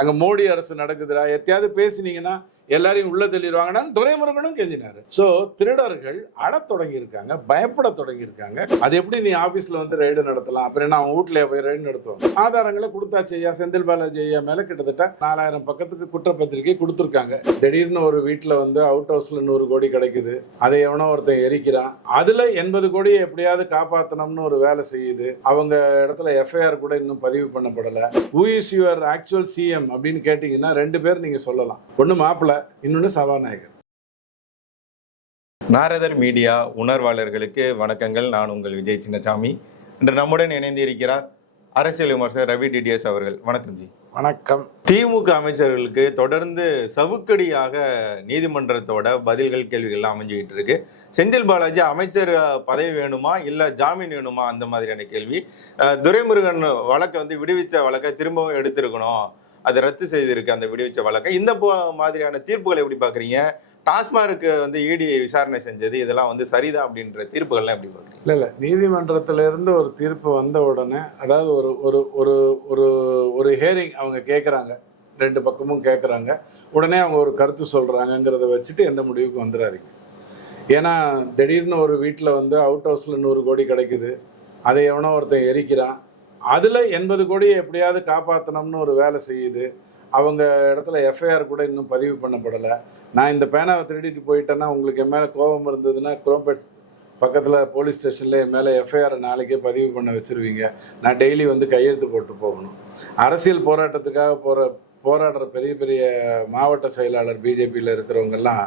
அங்க மோடி அரசு நடக்குதுடா. எத்தையாவது பேசுனீங்கன்னா எல்லாரையும் உள்ள தள்ளிடுவாங்கன்னா துரைமுருகனும் கெஞ்சினாரு. சோ திருடர்கள் அடத் தொடங்கி இருக்காங்க பயப்பட தொடங்கி இருக்காங்க அது எப்படி நீ ஆபீஸ்ல வந்து ரெய்டு நடத்தலாம்? அப்புறம் நான் அவங்க வீட்லயே போய் ரெய்டு நடத்துவோம் ஆதாரங்களை கொடுத்தாச்சு ஐயா செந்தில் பாலாஜி ஐயா மேல கிட்டத்தட்ட நாலாயிரம் பக்கத்துக்கு குற்றப்பத்திரிக்கை கொடுத்துருக்காங்க. திடீர்னு ஒரு வீட்டுல வந்து அவுட் ஹவுஸ்ல நூறு கோடி கிடைக்குது. அதை எவனோ ஒருத்தன் எரிக்கிறான். அதுல எண்பது கோடியை எப்படியாவது காப்பாத்தணும்னு ஒரு வேலை செய்யுது. அவங்க இடத்துல எஃப்ஐஆர் கூட இன்னும் பதிவு பண்ணப்படல. Who is your actual CM அப்படின்னு கேட்டீங்கன்னா ரெண்டு பேர் நீங்க சொல்லலாம். ஒன்னு மாப்பிள்ள இன்னொன்னு சபாநாயகர். நாரதர் மீடியா உணர்வாளர்களுக்கு வணக்கங்கள். நான் உங்கள் விஜய் சின்னசாமி. இன்று நம்முடன் இணைந்து இருக்கிறார் அரசியல் விமர்சகர் ரவி டிடிஎஸ் அவர்கள். வணக்கம் ஜி. வணக்கம். திமுக அமைச்சர்களுக்கு தொடர்ந்து சவுக்கடியாக நீதிமன்றத்தோட பதில்கள் கேள்விகள்லாம் அமைஞ்சுக்கிட்டு இருக்கு. செந்தில் பாலாஜி அமைச்சர் பதவி வேணுமா இல்ல ஜாமீன் வேணுமா அந்த மாதிரியான கேள்வி. துரைமுருகன் வழக்கை வந்து விடுவிச்ச வழக்கை திரும்பவும் எடுத்திருக்கணும். அதை ரத்து செய்திருக்கு அந்த விடுவிச்ச வழக்கை. இந்த போ- மாதிரியான தீர்ப்புகளை எப்படி பாக்குறீங்க டாஸ்மார்க்கு வந்து இடி விசாரணை செஞ்சது இதெல்லாம் வந்து சரிதான் அப்படின்ற தீர்ப்புகள்லாம் எப்படி பார்க்குறீங்க? இல்லை இல்லை. நீதிமன்றத்தில் இருந்து ஒரு தீர்ப்பு வந்த உடனே அதாவது ஒரு ஒரு ஒரு ஒரு ஒரு ஹேரிங் அவங்க கேட்குறாங்க ரெண்டு பக்கமும் கேட்குறாங்க உடனே அவங்க ஒரு கருத்து சொல்கிறாங்கங்கிறத வச்சுட்டு எந்த முடிவுக்கு வந்துடாதீங்க ஏன்னா திடீர்னு ஒரு வீட்டில் வந்து அவுட் ஹவுஸில் நூறு கோடி கிடைக்குது. அதை எவனோ ஒருத்தன் எரிக்கிறான். அதில் எண்பது கோடியை எப்படியாவது காப்பாற்றணும்னு ஒரு வேலை செய்யுது. அவங்க இடத்துல எஃப்ஐஆர் கூட இன்னும் பதிவு பண்ணப்படலை. நான் இந்த பேனாவை திருடிட்டு போயிட்டேன்னா உங்களுக்கு என் மேலே கோபம் இருந்ததுன்னா குரோம்பேட் பக்கத்தில் போலீஸ் ஸ்டேஷனில் என் மேலே எஃப்ஐஆரை நாளைக்கே பதிவு பண்ண வச்சுருவீங்க. நான் டெய்லி வந்து கையெழுத்து போட்டு போகணும். அரசியல் போராட்டத்துக்காக போகிற போராடுற பெரிய பெரிய மாவட்ட செயலாளர் பிஜேபியில் இருக்கிறவங்கெல்லாம்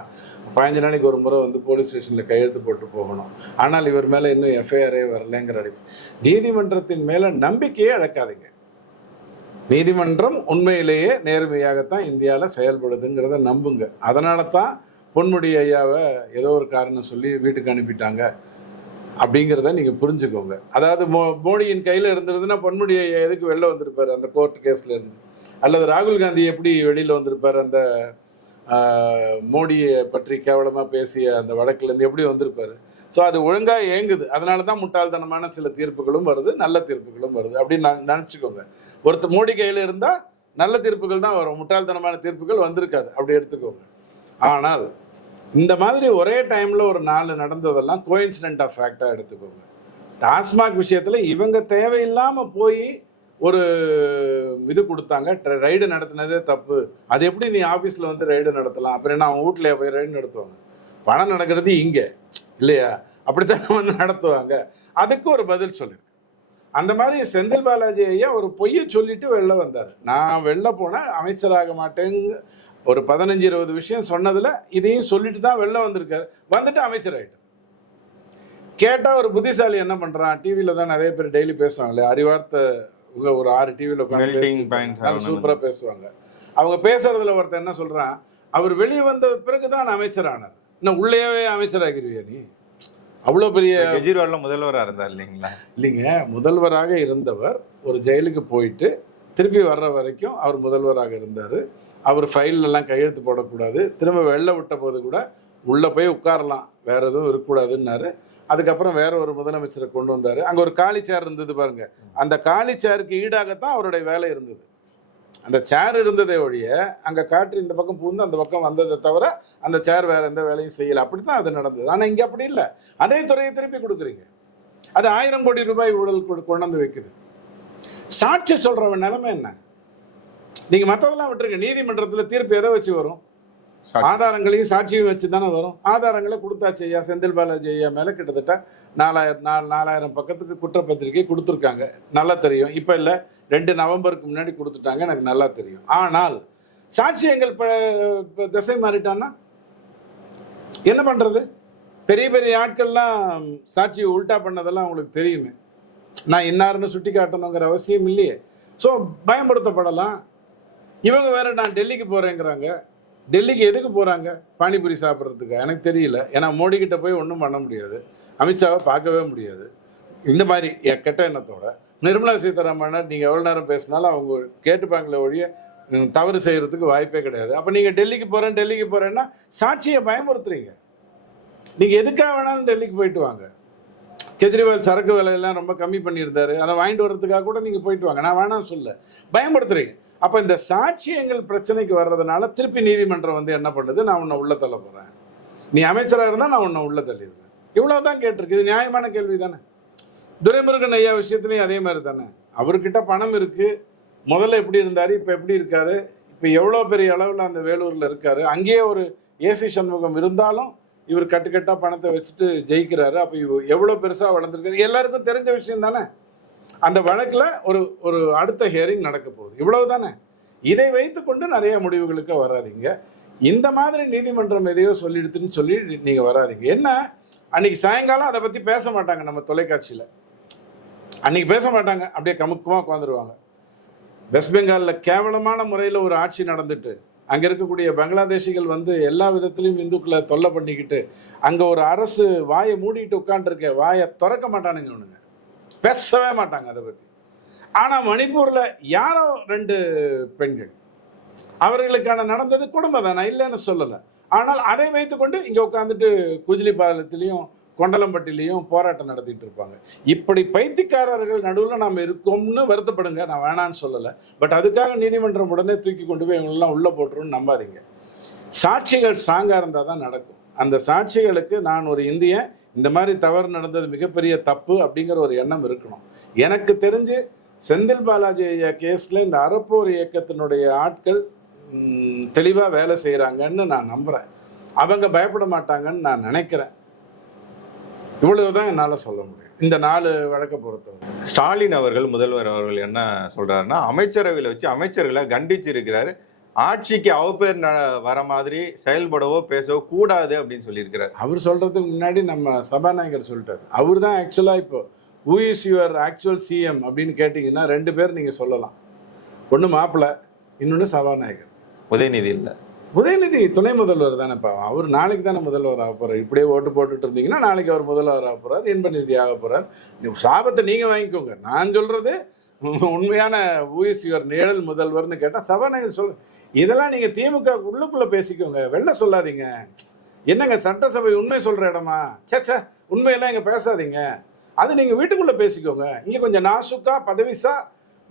பதினஞ்சு நாளைக்கு ஒரு முறை வந்து போலீஸ் ஸ்டேஷனில் கையெழுத்து போட்டு போகணும். ஆனால் இவர் மேலே இன்னும் எஃப்ஐஆரே வரலைங்கிற அடிப்பு நீதிமன்றத்தின் மேலே நம்பிக்கையே இழக்காதீங்க. நீதிமன்றம் உண்மையிலேயே நேர்மையாகத்தான் இந்தியாவில் செயல்படுதுங்கிறத நம்புங்க. அதனால தான் பொன்முடி ஐயாவை ஏதோ ஒரு காரணம் சொல்லி வீட்டுக்கு அனுப்பிட்டாங்க அப்படிங்கிறத நீங்கள் புரிஞ்சுக்கோங்க. அதாவது மோ மோடியின் கையில் இருந்திருந்துன்னா பொன்முடி ஐயா எதுக்கு வெளில வந்திருப்பார்? அந்த கோர்ட் கேஸில் இருந்து. அல்லது ராகுல் காந்தி எப்படி வெளியில் வந்திருப்பார்? அந்த மோடியை பற்றி கேவலமாக பேசிய அந்த வழக்கிலேருந்து எப்படி வந்திருப்பார்? ஸோ அது ஒழுங்காக இயங்குது. அதனால தான் முட்டாள்தனமான சில தீர்ப்புகளும் வருது நல்ல தீர்ப்புகளும் வருது அப்படின்னு நான் நினச்சிக்கோங்க. ஒருத்தர் மோடி கையில் இருந்தால் நல்ல தீர்ப்புகள் தான் வரும். முட்டாள்தனமான தீர்ப்புகள் வந்திருக்காது. அப்படி எடுத்துக்கோங்க. ஆனால் இந்த மாதிரி ஒரே டைமில் ஒரு நாள் நடந்ததெல்லாம் கோயின்சிடென்ட் ஆஃப் ஃபேக்டாக எடுத்துக்கோங்க. டாஸ்மாக் விஷயத்தில் இவங்க தேவையில்லாமல் போய் ஒரு இது கொடுத்தாங்க. ரைடு நடத்தினதே தப்பு. அது எப்படி நீ ஆஃபீஸில் வந்து ரைடு நடத்தலாம்? அப்புறம் என்ன அவன் வீட்டில் போய் ரைடு நடத்துவாங்க? பணம் நடக்கிறது இங்கே. இல்லையா? அப்படித்தான் வந்து நடத்துவாங்க. அதுக்கு ஒரு பதில் சொல்லியிருக்கு. அந்த மாதிரி செந்தில் பாலாஜி ஐயா ஒரு பொய்யை சொல்லிட்டு வெளில வந்தார். நான் வெளில போனால் அமைச்சராக மாட்டேங்க ஒரு பதினஞ்சு இருபது விஷயம் சொன்னதில் இதையும் சொல்லிட்டு தான் வெளில வந்திருக்காரு. வந்துட்டு அமைச்சர் ஆகிட்டார் கேட்டால் ஒரு புத்திசாலி என்ன பண்ணுறான் டிவியில் தான் நிறைய பேர் டெய்லி பேசுவாங்களே அறிவார்த்த ஒரு ஆறு டிவியில் உட்காந்து சூப்பராக பேசுவாங்க. அவங்க பேசுறதுல ஒருத்தன் என்ன சொல்றான்? அவர் வெளியே வந்த பிறகுதான் அமைச்சரானார். இன்னும் உள்ளேயே அமைச்சராகிருவியா நீ? அவ்வளோ பெரிய கெஜ்ரிவால் முதல்வரா இருந்தார் இல்லைங்களா? இல்லைங்க. முதல்வராக இருந்தவர் ஒரு ஜெயிலுக்கு போயிட்டு திருப்பி வர்ற வரைக்கும் அவர் முதல்வராக இருந்தார். அவர் ஃபைல் எல்லாம் கையெழுத்து போடக்கூடாது. திரும்ப வெளில விட்ட போது கூட உள்ளே போய் உட்காரலாம். வேற எதுவும் இருக்கக்கூடாதுன்னாரு. அதுக்கப்புறம் வேற ஒரு முதலமைச்சரை கொண்டு வந்தார். அங்கே ஒரு காலி சேர் இருந்தது பாருங்க. அந்த காலி சேருக்கு ஈடாகத்தான் அவருடைய வேலை இருந்தது. அந்த சேர் இருந்ததே ஒழிய அங்கே காற்று இந்த பக்கம் பூந்து அந்த பக்கம் வந்ததை தவிர அந்த சேர் வேற எந்த வேலையும் செய்யலை. அப்படி தான் அது நடந்தது. ஆனால் இங்கே அப்படி இல்லை. அதே துறையை திருப்பி கொடுக்குறீங்க. அது ஆயிரம் கோடி ரூபாய் ஊழல் கொண்டு வைக்குது. சாட்சி சொல்றவன் நிலைமை என்ன? நீங்க மத்ததெல்லாம் விட்டுருங்க. நீதிமன்றத்துல தீர்ப்பு எதை வச்சு வரும்? ஆதாரங்களையும் சாட்சியும் வச்சு தானே வரும். ஆதாரங்களை கொடுத்தாச்சு ஐயா. செந்தில் பாலாஜி ஐயா மேல கிட்டத்தட்ட நாலாயிரம் நாலு நாலாயிரம் பக்கத்துக்கு குற்றப்பத்திரிக்கை கொடுத்துருக்காங்க. நல்லா தெரியும். இப்போ இல்லை ரெண்டு நவம்பருக்கு முன்னாடி கொடுத்துட்டாங்க. எனக்கு நல்லா தெரியும். ஆனால் சாட்சியங்கள் ப- திசை மாறிட்டான்னா என்ன பண்றது? பெரிய பெரிய ஆட்கள்லாம் சாட்சியை உல்டா பண்ணதெல்லாம் அவங்களுக்கு தெரியுமே. நான் இன்னாருன்னு சுட்டி காட்டணுங்கிற அவசியம் இல்லையே. ஸோ பயன்படுத்தப்படலாம். இவங்க வேற நான் டெல்லிக்கு போகிறேங்கிறாங்க டெல்லிக்கு எதுக்கு போகிறாங்க பானிபூரி சாப்பிட்றதுக்கு. எனக்கு தெரியல. ஏன்னா மோடி கிட்ட போய் ஒன்றும் பண்ண முடியாது. அமித்ஷாவை பார்க்கவே முடியாது. இந்த மாதிரி என் கெட்ட எண்ணத்தோட. நிர்மலா சீதாராமன் நீங்கள் எவ்வளோ நேரம் பேசினாலும் அவங்க கேட்டுப்பாங்களே ஒழிய தவறு செய்கிறதுக்கு வாய்ப்பே கிடையாது. அப்போ நீங்கள் டெல்லிக்கு போகிறேன் டெல்லிக்கு போகிறேன்னா சாட்சியை பயமுறுத்துறீங்க. நீங்கள் எதுக்காக வேணாலும் டெல்லிக்கு போயிட்டு வாங்க. கெஜ்ரிவால் சரக்கு விலையெல்லாம் ரொம்ப கம்மி பண்ணியிருந்தாரு. அதை வாங்கிட்டு வர்றதுக்காக கூட நீங்கள் போயிட்டு வாங்க. நான் வேணாம் சொல்ல பயமுறுத்துறீங்க. அப்ப இந்த சாட்சியங்கள் பிரச்சனைக்கு வர்றதுனால திருப்பி நீதிமன்றம் வந்து என்ன பண்ணுது? நான் உன்னை உள்ள தள்ள போறேன். நீ அமைச்சரா இருந்தா நான் உன்னை உள்ள தள்ளிடுறேன். இவ்வளவுதான் கேட்டிருக்கு. இது நியாயமான கேள்வி தானே துரைமுருகன் ஐயா விஷயத்துலையும் அதே மாதிரி தானே? அவர்கிட்ட பணம் இருக்கு. முதல்ல எப்படி இருந்தாரு? இப்ப எப்படி இருக்காரு? இப்ப எவ்வளவு பெரிய அளவுல அந்த வேலூர்ல இருக்காரு? அங்கேயே ஒரு ஏசி சண்முகம் இருந்தாலும் இவர் கட்டுக்கட்டா பணத்தை வச்சுட்டு ஜெயிக்கிறாரு. அப்ப இவர் எவ்வளவு பெருசா வளர்ந்துருக்காரு? எல்லாருக்கும் தெரிஞ்ச விஷயம் தானே? அந்த வழக்கில் ஒரு ஒரு அடுத்த ஹியரிங் நடக்க போகுது. இவ்வளவு தானே இதை வைத்துக்கொண்டு நிறைய முடிவுகளுக்கு வராதீங்க. இந்த மாதிரி நீதிமன்றம் எதையோ சொல்லிடுதுன்னு சொல்லி நீங்கள் வராதீங்க. என்ன? அன்னைக்கு சாயங்காலம் அதை பற்றி பேச மாட்டாங்க நம்ம தொலைக்காட்சியில். அன்னைக்கு பேச மாட்டாங்க. அப்படியே கமுக்கமாக உட்காந்துருவாங்க வெஸ்ட் பெங்காலில் கேவலமான முறையில் ஒரு ஆட்சி நடந்துட்டு அங்கே இருக்கக்கூடிய பங்களாதேஷிகள் வந்து எல்லா விதத்திலையும் இந்துக்களை தொல்லை பண்ணிக்கிட்டு அங்கே ஒரு அரசு வாயை மூடிட்டு உட்காந்துருக்க வாயை திறக்க மாட்டானுங்க ஒன்றுங்க பேசவே மாட்டாங்க அதை பற்றி ஆனால் மணிப்பூரில் யாரோ ரெண்டு பெண்கள். அவர்களுக்கான நடந்தது குடும்பம் தான் நான் இல்லைன்னு சொல்லலை. ஆனால் அதை வைத்துக்கொண்டு இங்கே உட்காந்துட்டு குஜிலி பாலத்திலையும் கொண்டலம்பட்டிலையும் போராட்டம் நடத்திட்டு இருப்பாங்க. இப்படி பைத்தியக்காரர்கள் நடுவில் நாம் இருக்கோம்னு வருத்தப்படுங்க நான் வேணான்னு சொல்லலை. பட் அதுக்காக நீதிமன்றம் உடனே தூக்கி கொண்டு போய் இவங்களெல்லாம் உள்ளே போட்டுருன்னு நம்பாதீங்க. சாட்சிகள் ஸ்ட்ராங்காக இருந்தால் தான் நடக்கும். அந்த சாட்சிகளுக்கு நான் ஒரு இந்தியன் இந்த மாதிரி தவறு நடந்தது மிகப்பெரிய தப்பு அப்படிங்கிற ஒரு எண்ணம் இருக்கணும். எனக்கு தெரிஞ்சு செந்தில் பாலாஜி ஐயா கேஸில் இந்த அறப்போர் இயக்கத்தினுடைய ஆட்கள் தெளிவாக வேலை செய்கிறாங்கன்னு நான் நம்புகிறேன் அவங்க பயப்பட மாட்டாங்கன்னு நான் நினைக்கிறேன். இவ்வளவுதான் என்னால் சொல்ல முடியும். இந்த நாலு வழக்கை பொறுத்தவரை. ஸ்டாலின் அவர்கள் முதல்வர் அவர்கள் என்ன சொல்றாருன்னா அமைச்சரவையில் வச்சு அமைச்சர்களை கண்டிச்சிருக்கிறாரு. ஆட்சிக்கு அவப்பேர் ந- வர மாதிரி செயல்படவோ பேசவோ கூடாது அப்படின்னு சொல்லியிருக்கிறார். அவர் சொல்றதுக்கு முன்னாடி நம்ம சபாநாயகர் சொல்லிட்டார். அவர் தான் ஆக்சுவலாக இப்போ who is your actual CM அப்படின்னு கேட்டிங்கன்னா ரெண்டு பேர் நீங்கள் சொல்லலாம். ஒன்று மாப்பிள்ளை இன்னொன்று சபாநாயகர். உதயநிதி இல்லை. உதயநிதி துணை முதல்வர் தானேப்பா அவர் நாளைக்கு தானே முதல்வர் ஆக போறார். இப்படியே ஓட்டு போட்டுட்டு இருந்தீங்கன்னா நாளைக்கு அவர் முதல்வர் ஆக போறார் இன்ப நிதி ஆக போறார். நீ சாபத்தை நீங்க வாங்கிக்கோங்க. நான் சொல்றது உண்மையான ஊயிஸ் யுவர் நிழல் முதல்வர்னு கேட்டால் சபாநாயகர் சொல் இதெல்லாம் நீங்க திமுக உள்ளுக்குள்ள பேசிக்கோங்க வெளில சொல்லாதீங்க. என்னங்க சட்டசபை உண்மை சொல்ற இடமா? சே சே உண்மையெல்லாம் இங்க பேசாதீங்க. அது நீங்க வீட்டுக்குள்ள பேசிக்கோங்க. இங்க கொஞ்சம் நாசுக்கா பதவிசா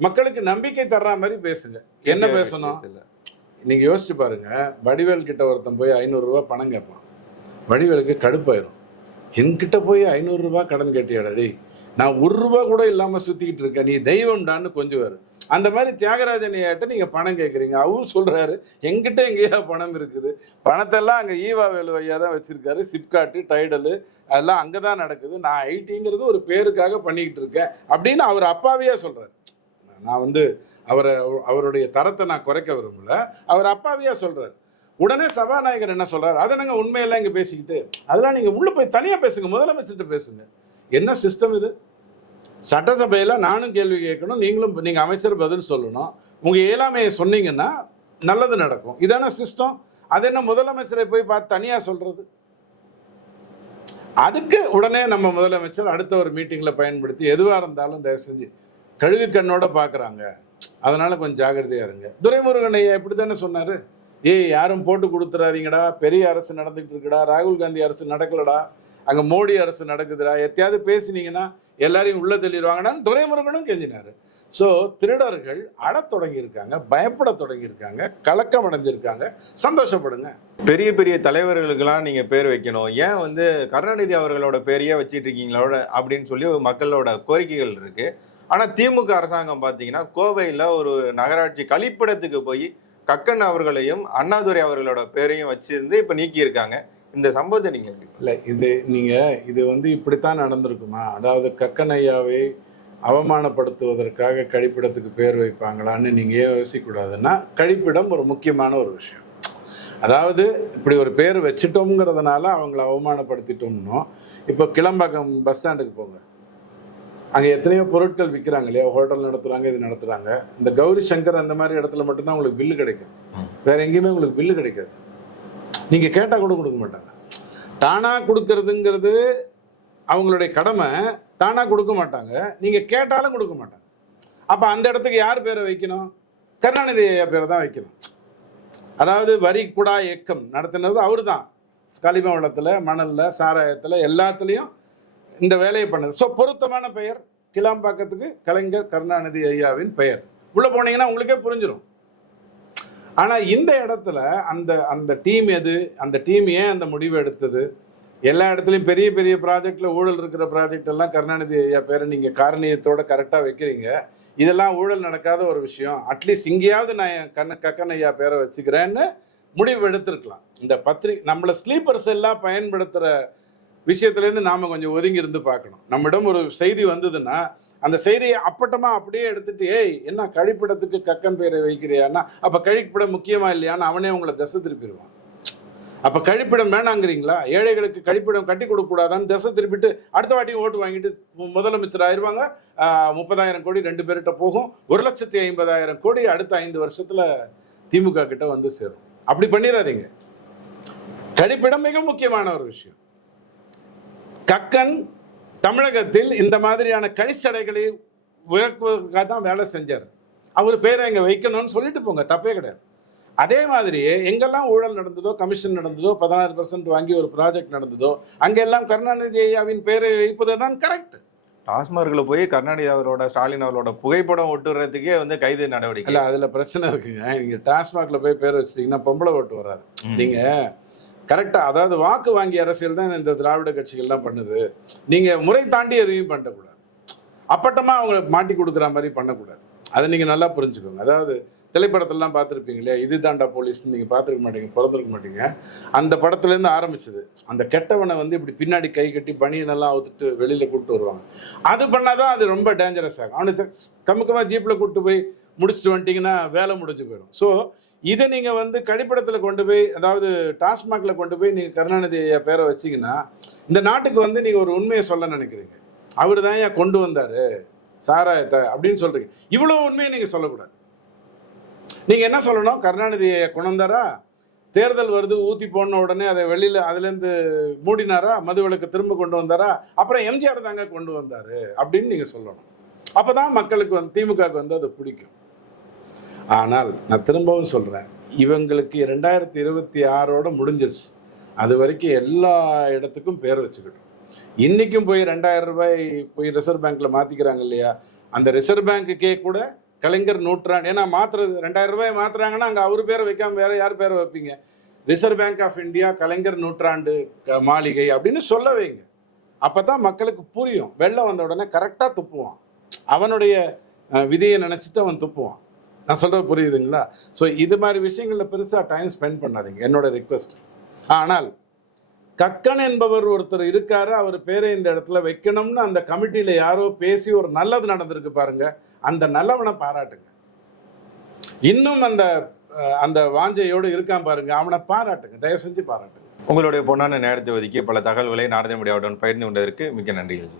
மக்களுக்கு நம்பிக்கை தர்ற மாதிரி பேசுங்க. என்ன பேசணும்? நீங்க யோசிச்சு பாருங்க வடிவேல் கிட்ட ஒருத்தன் போய் ஐநூறுரூவா பணம் கேட்பான் வடிவேலுக்கு கடுப்பாயிரும். என்கிட்ட போய் ஐநூறுரூவா கடன் கேட்டியாடா டேய்? நான் ஒரு ரூபா கூட இல்லாம சுத்திக்கிட்டு இருக்கேன். நீ தெய்வம்டான்னு கொஞ்சுவார். அந்த மாதிரி தியாகராஜன் ஐயாட்ட நீங்க பணம் கேட்குறீங்க அவரு சொல்றாரு எங்கிட்ட எங்கேயா பணம் இருக்குது. பணத்தெல்லாம் அங்கே ஈவா வேலு ஐயா தான் வச்சிருக்காரு. சிப்காட்டு டைடலு அதெல்லாம் அங்கே தான் நடக்குது. நான் ஐடிங்கிறது ஒரு பேருக்காக பண்ணிக்கிட்டு இருக்கேன். அப்படின்னு அவர் அப்பாவியா சொல்றாரு. நான் வந்து அவரை அவருடைய தரத்தை நான் குறைக்க விரும்பல. அவர் அப்பாவியா சொல்றாரு. உடனே சபாநாயகர் என்ன சொல்றாரு? அதை நாங்கள் உண்மையெல்லாம் இங்கே பேசிக்கிட்டு அதெல்லாம் நீங்கள் உள்ள போய் தனியாக பேசுங்க. முதலமைச்சர்கிட்ட பேசுங்க. என்ன சிஸ்டம் இது? சட்டசபையில் நானும் கேள்வி கேட்கணும் நீங்களும் நீங்கள் அமைச்சர் பதில் சொல்லணும். உங்கள் இயலாமையை சொன்னீங்கன்னா நல்லது நடக்கும். இதான சிஸ்டம் அது என்ன முதலமைச்சரை போய் பார்த்து தனியாக சொல்றது? அதுக்கு உடனே நம்ம முதலமைச்சர் அடுத்த ஒரு மீட்டிங்கில் பயன்படுத்தி எதுவாக இருந்தாலும் தயவு செஞ்சு கழுவி கண்ணோட பார்க்குறாங்க. அதனால கொஞ்சம் ஜாகிரதையாக இருங்க. துரைமுருகன் ஐயா இப்படி தானே சொன்னாரு? ஏய் யாரும் போட்டு கொடுத்துறாதீங்கடா. பெரிய அரசு நடந்துகிட்டு இருக்குடா. ராகுல் காந்தி அரசு நடக்கலடா. அங்க மோடி அரசு நடக்குதுடா. எத்தையாவது பேசினீங்கன்னா எல்லாரையும் உள்ள தள்ளிடுவாங்கடான்னு துரைமுருகனும் கெஞ்சினாரு. ஸோ திருடர்கள் அடத் தொடங்கியிருக்காங்க பயப்பட தொடங்கியிருக்காங்க கலக்கம் அடைஞ்சிருக்காங்க. சந்தோஷப்படுங்க. பெரிய பெரிய தலைவர்களுக்கெல்லாம் நீங்க பேர் வைக்கணும். ஏன் வந்து கருணாநிதி அவர்களோட பேரையே வச்சிட்டு இருக்கீங்களோட அப்படின்னு சொல்லி மக்களோட கோரிக்கைகள் இருக்கு. ஆனா திமுக அரசாங்கம் பாத்தீங்கன்னா கோவையில ஒரு நகராட்சி கழிப்பிடத்துக்கு போய் கக்கன் அவர்களையும் அண்ணாதுரை அவர்களோட பேரையும் வச்சிருந்து இப்ப நீக்கியிருக்காங்க. இந்த சம்பவத்தை நீங்க இல்லை இது நீங்கள் இது வந்து இப்படித்தான் நடந்திருக்குமா? அதாவது கக்கனையாவை அவமானப்படுத்துவதற்காக கழிப்பிடத்துக்கு பேர் வைப்பாங்களான்னு நீங்கள் ஏன் யோசிக்கக்கூடாதுன்னா கழிப்பிடம் ஒரு முக்கியமான ஒரு விஷயம். அதாவது இப்படி ஒரு பேர் வச்சிட்டோம்ங்கிறதுனால அவங்கள அவமானப்படுத்திட்டோம்னோ இப்போ கிளம்பாக்கம் பஸ் ஸ்டாண்டுக்கு போங்க. அங்கே எத்தனையோ பொருட்கள் விற்கிறாங்க இல்லையா? ஹோட்டல் நடத்துகிறாங்க இது நடத்துகிறாங்க இந்த கௌரி சங்கர் அந்த மாதிரி இடத்துல மட்டும்தான் உங்களுக்கு பில்லு கிடைக்கும். வேற எங்கேயுமே உங்களுக்கு பில்லு கிடைக்காது. நீங்கள் கேட்டால் கூட கொடுக்க மாட்டாங்க. தானாக கொடுக்கறதுங்கிறது அவங்களுடைய கடமை. தானாக கொடுக்க மாட்டாங்க. நீங்கள் கேட்டாலும் கொடுக்க மாட்டாங்க. அப்போ அந்த இடத்துக்கு யார் பேரை வைக்கணும்? கருணாநிதி ஐயா பேரை தான் வைக்கணும். அதாவது வரி குடா இயக்கம் நடத்தினது அவர் தான் களிம வளத்தில் மணலில் சாராயத்தில் எல்லாத்துலேயும் இந்த வேலையை பண்ணது. ஸோ பொருத்தமான பெயர். கிளாம்பாக்கத்துக்கு கலைஞர் கருணாநிதி ஐயாவின் பெயர். உள்ளே போனீங்கன்னா உங்களுக்கே புரிஞ்சிடும் ஆனால் இந்த இடத்துல அந்த அந்த டீம் எது அந்த டீம் ஏன் அந்த முடிவு எடுத்தது? எல்லா இடத்துலையும் பெரிய பெரிய ப்ராஜெக்டில் ஊழல் இருக்கிற ப்ராஜெக்ட் எல்லாம் கருணாநிதி ஐயா பேரை நீங்கள் காரணியத்தோட கரெக்டாக வைக்கிறீங்க. இதெல்லாம் ஊழல் நடக்காத ஒரு விஷயம். அட்லீஸ்ட் இங்கேயாவது நான் என் கண்ண கக்கன் ஐயா பேரை வச்சுக்கிறேன்னு முடிவு எடுத்திருக்கலாம். இந்த பத்திரிகை நம்மளை ஸ்லீப்பர்ஸ் எல்லாம் பயன்படுத்துகிற விஷயத்துலேருந்து நாம் கொஞ்சம் ஒதுங்கி இருந்து பார்க்கணும். நம்மிடம் ஒரு செய்தி வந்ததுன்னா அந்த செய்தியை அப்பட்டமா அப்படியே எடுத்துட்டு ஏய் என்ன கழிப்பிடத்துக்கு கக்கன் பேரை வைக்கிறியான்னா? அப்போ கழிப்பிடம் முக்கியமா இல்லையான்னு அவனே உங்களை திசை திருப்பிடுவான். அப்போ கழிப்பிடம் வேணாங்கிறீங்களா? ஏழைகளுக்கு கழிப்பிடம் கட்டி கொடுக்க கூடாதான்னு திசை திருப்பிட்டு அடுத்த வாட்டியும் ஓட்டு வாங்கிட்டு முதலமைச்சர் ஆயிடுவாங்க முப்பதாயிரம் கோடி ரெண்டு பேர்கிட்ட போகும். ஒரு லட்சத்தி ஐம்பதாயிரம் கோடி அடுத்த ஐந்து வருஷத்தில் திமுக கிட்ட வந்து சேரும். அப்படி பண்ணிடாதீங்க கழிப்பிடம் மிக முக்கியமான ஒரு விஷயம். கக்கன் தமிழகத்தில் இந்த மாதிரியான கனிச்சடைகளை விளக்குவதற்காக தான் வேலை செஞ்சார். அவர் பேரை இங்கே வைக்கணும்னு சொல்லிட்டு போங்க தப்பே கிடையாது. அதே மாதிரியே எங்கெல்லாம் ஊழல் நடந்ததோ கமிஷன் நடந்ததோ பதினாறு பர்சன்ட் வாங்கி ஒரு ப்ராஜெக்ட் நடந்ததோ அங்கெல்லாம் கருணாநிதி ஐயாவின் பேரை வைப்பது தான் கரெக்ட் டாஸ்மார்க்ல போய் கருணாநிதி அவரோட ஸ்டாலின் அவரோட புகைப்படம் ஒட்டுறதுக்கே வந்து கைது நடவடிக்கை. இல்ல அதுல பிரச்சனை இருக்குங்க. நீங்க டாஸ்மாக்ல போய் பேர் வச்சிட்டீங்கன்னா பொம்பளை ஓட்டு வராது. ம். கரெக்டாக அதாவது வாக்கு வாங்கி அரசியல் தான் இந்த திராவிட கட்சிகள்லாம் பண்ணுது. நீங்கள் முறை தாண்டி எதையும் பண்ணக்கூடாது. அப்பட்டமாக அவங்க மாட்டி கொடுக்குற மாதிரி பண்ணக்கூடாது. அதை நீங்கள் நல்லா புரிஞ்சுக்கோங்க. அதாவது திரைப்படத்திலலாம் பார்த்துருப்பீங்க இல்லையா? இது தாண்டா போலீஸ்னு நீங்கள் பார்த்துருக்க மாட்டீங்க பிறந்திருக்க மாட்டீங்க. அந்த படத்துலேருந்து ஆரம்பிச்சது. அந்த கெட்டவனை வந்து இப்படி பின்னாடி கை கட்டி பனியனெல்லாம் அவுத்துட்டு வெளியில் கூப்பிட்டு வருவாங்க. அது பண்ணாதான் அது ரொம்ப டேஞ்சரஸ் ஆகும். அவனுக்கு கமுக்கமாக ஜீப்பில் கூப்பிட்டு போய் முடிச்சுட்டு வந்துட்டீங்கன்னா வேலை முடிஞ்சு போயிடும். ஸோ இதை நீங்கள் வந்து கழிப்படத்தில் கொண்டு போய் அதாவது டாஸ்மாகில் கொண்டு போய் நீங்கள் கருணாநிதி பேரை வச்சிங்கன்னா இந்த நாட்டுக்கு வந்து நீங்கள் ஒரு உண்மையை சொல்ல நினைக்கிறீங்க. அவர் தான் ஏன் கொண்டு வந்தார். சாராயத்தை அப்படின்னு சொல்கிறீங்க இவ்வளோ உண்மையை நீங்கள் சொல்லக்கூடாது. நீங்கள் என்ன சொல்லணும்? கருணாநிதியை குணந்தாரா கொண்டு வந்தாரா தேர்தல் வருது ஊற்றி போன உடனே அதை வெளியில் அதுலேருந்து மூடினாரா? மதுவிலக்கு திரும்ப கொண்டு வந்தாரா? அப்புறம் எம்ஜிஆர் தாங்க கொண்டு வந்தார் அப்படின்னு நீங்கள் சொல்லணும். அப்போ தான் மக்களுக்கு வந்து திமுகவுக்கு வந்து அது பிடிக்கும். ஆனால் நான் திரும்பவும் சொல்கிறேன் இவங்களுக்கு ரெண்டாயிரத்தி இருபத்தி ஆறோட முடிஞ்சிருச்சு. அது வரைக்கும் எல்லா இடத்துக்கும் பேர் வச்சுக்கிட்டோம். இன்றைக்கும் போய் ரெண்டாயிரம் ரூபாய் போய் ரிசர்வ் பேங்க்கில் மாற்றிக்கிறாங்க இல்லையா? அந்த ரிசர்வ் பேங்க்குக்கே கூட கலைஞர் நூற்றாண்டு ஏன்னா மாற்றுறது ரெண்டாயிரம் ரூபாய் மாற்றுறாங்கன்னா அங்கே அவர் பேரை வைக்காம வேற யார் பேரை வைப்பீங்க? Reserve Bank of India Kalaignar நூற்றாண்டு க- மாளிகை அப்படின்னு சொல்ல வைங்க. அப்போ தான் மக்களுக்கு புரியும். வெள்ளம் வந்த உடனே கரெக்டாக துப்புவான். அவனுடைய விதியை நினச்சிட்டு அவன் துப்புவான். நான் சொல்கிறது புரியுதுங்களா? ஸோ இது மாதிரி விஷயங்களில் பெருசாக டைம் ஸ்பெண்ட் பண்ணாதீங்க. என்னோட ரிக்வெஸ்ட் ஆனால் கக்கன் என்பவர் ஒருத்தர் இருக்காரு அவர் பேரை இந்த இடத்துல வைக்கணும்னு அந்த கமிட்டியில் யாரோ பேசி ஒரு நல்லது நடந்திருக்கு பாருங்க. அந்த நல்லவனை பாராட்டுங்க. இன்னும் அந்த அந்த வாஞ்சையோடு இருக்கான் பாருங்க அவனை பாராட்டுங்க தயவு செஞ்சு பாராட்டுங்க. உங்களுடைய பொன்னான நேரத்தை ஒதுக்கி பல தகவல்களை நாடக முடியாவுடன் பகிர்ந்து கொண்டதற்கு மிக்க நன்றிகள்